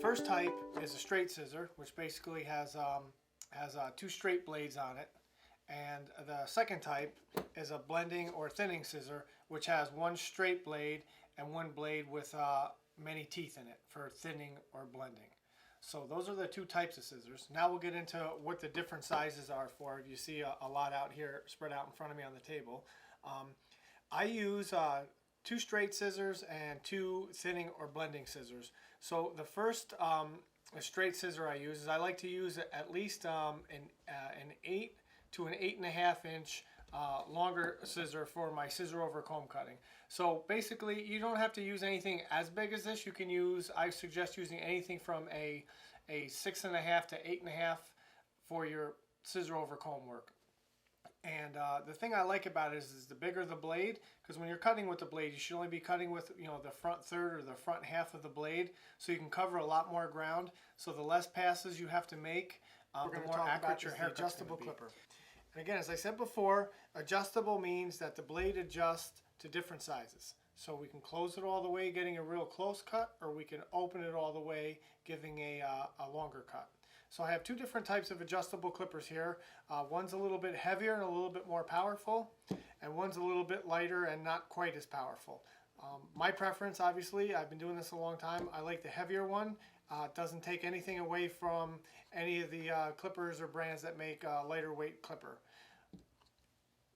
first type is a straight scissor, which basically has two straight blades on it. And the second type is a blending or thinning scissor, which has one straight blade and one blade with many teeth in it for thinning or blending. So those are the two types of scissors. Now we'll get into what the different sizes are for. You see a lot out here spread out in front of me on the table. I use two straight scissors and two thinning or blending scissors. So the first straight scissor I use is I like to use at least an 8 to an 8.5 inch longer scissor for my scissor over comb cutting. So basically you don't have to use anything as big as this. You can use, I suggest using anything from a 6.5 to 8.5 for your scissor over comb work. And the thing I like about it is the bigger the blade, because when you're cutting with the blade, you should only be cutting with the front third or the front half of the blade, so you can cover a lot more ground. So the less passes you have to make, the more accurate your haircut's adjustable clipper. And again, as I said before, adjustable means that the blade adjusts to different sizes. So we can close it all the way, getting a real close cut, or we can open it all the way, giving a longer cut. So I have two different types of adjustable clippers here. One's a little bit heavier and a little bit more powerful, and one's a little bit lighter and not quite as powerful. My preference, obviously, I've been doing this a long time, I like the heavier one. It doesn't take anything away from any of the clippers or brands that make a lighter weight clipper.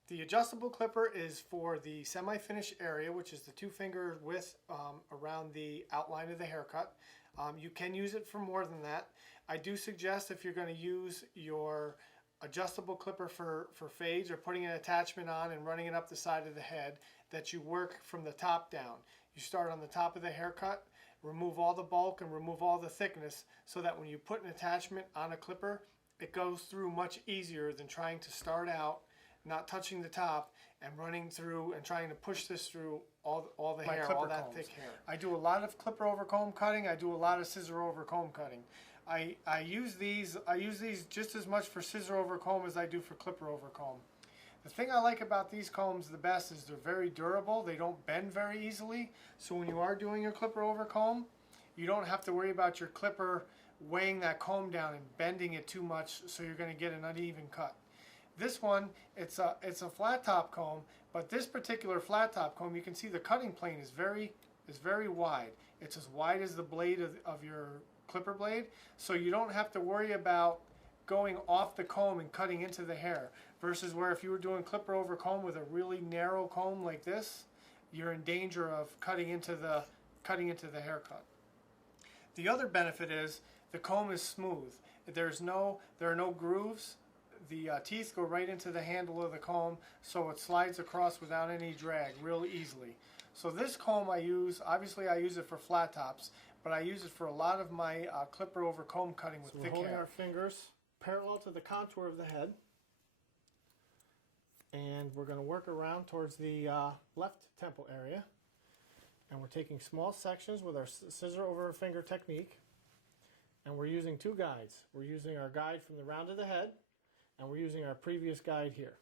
The adjustable clipper is for the semi-finished area, which is the 2-finger width around the outline of the haircut. You can use it for more than that. I do suggest, if you're going to use your adjustable clipper for fades or putting an attachment on and running it up the side of the head, that you work from the top down. You start on the top of the haircut, remove all the bulk and remove all the thickness, so that when you put an attachment on a clipper, it goes through much easier than trying to start out not touching the top and running through and trying to push this through all the hair, all that thick hair. I do a lot of clipper over comb cutting. I do a lot of scissor over comb cutting. I use these just as much for scissor over comb as I do for clipper over comb. The thing I like about these combs the best is they're very durable. They don't bend very easily. So when you are doing your clipper over comb, you don't have to worry about your clipper weighing that comb down and bending it too much, so you're going to get an uneven cut. This one, it's a flat top comb, but this particular flat top comb, you can see the cutting plane is very wide. It's as wide as the blade of your clipper blade, so you don't have to worry about going off the comb and cutting into the hair, versus where if you were doing clipper over comb with a really narrow comb like this, you're in danger of cutting into the haircut. The other benefit is the comb is smooth. There are no grooves. The teeth go right into the handle of the comb, so it slides across without any drag real easily. So this comb I use, obviously I use it for flat tops, but I use it for a lot of my clipper over comb cutting with thick hair. We're holding our fingers parallel to the contour of the head, and we're going to work around towards the left temple area, and we're taking small sections with our scissor over finger technique, and we're using two guides. We're using our guide from the round of the head, and we're using our previous guide here.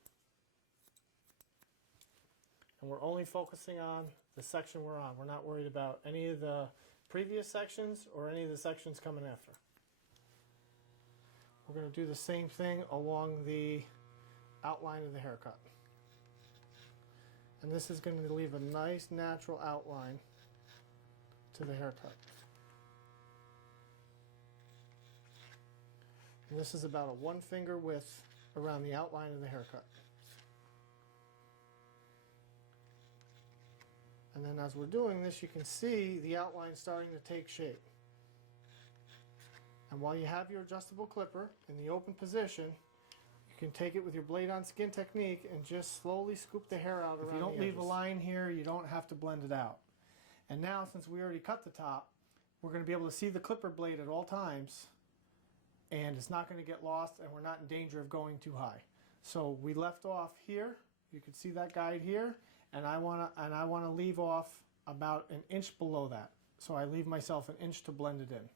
And we're only focusing on the section we're on. We're not worried about any of the previous sections or any of the sections coming after. We're going to do the same thing along the outline of the haircut. And this is going to leave a nice natural outline to the haircut. And this is about a 1-finger width around the outline of the haircut. And then as we're doing this, you can see the outline starting to take shape. And while you have your adjustable clipper in the open position, you can take it with your blade on skin technique and just slowly scoop the hair out around the edges. If you don't leave a line here, you don't have to blend it out. And now, since we already cut the top, we're going to be able to see the clipper blade at all times, and it's not going to get lost, and we're not in danger of going too high. So we left off here. You can see that guide here, and I want to leave off about an inch below that. So I leave myself an inch to blend it in.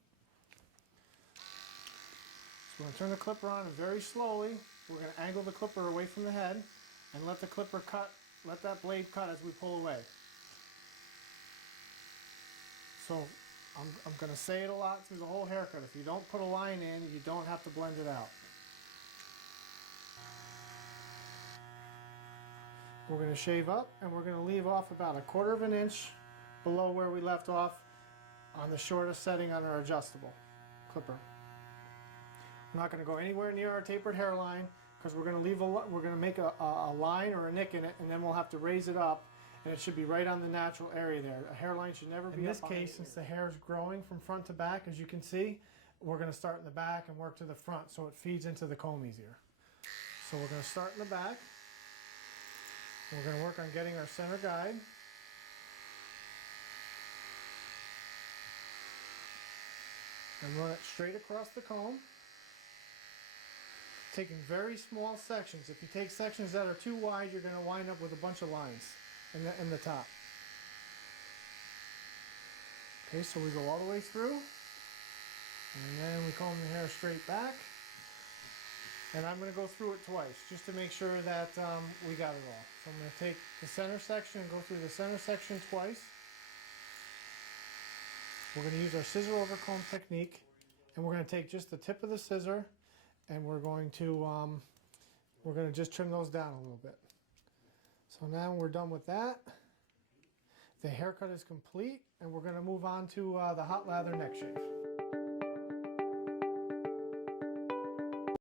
So we're going to turn the clipper on, and very slowly we're going to angle the clipper away from the head and let the clipper cut, let that blade cut as we pull away. So I'm going to say it a lot through the whole haircut. If you don't put a line in, you don't have to blend it out. We're going to shave up, and we're going to leave off about 1/4 of an inch below where we left off on the shortest setting on our adjustable clipper. We're not going to go anywhere near our tapered hairline because we're going to make a line or a nick in it, and then we'll have to raise it up, and it should be right on the natural area there. A hairline should never be up. In this case, since the hair is growing from front to back, as you can see, we're going to start in the back and work to the front so it feeds into the comb easier. So we're going to start in the back. We're going to work on getting our center guide. And run it straight across the comb. Taking very small sections. If you take sections that are too wide, you're going to wind up with a bunch of lines in the top. Okay, so we go all the way through. And then we comb the hair straight back. And I'm going to go through it twice just to make sure that we got it all. So I'm going to take the center section and go through the center section twice. We're going to use our scissor over comb technique, and we're going to take just the tip of the scissor, and we're going to just trim those down a little bit. So now we're done with that. The haircut is complete, and we're going to move on to the hot lather neck shave.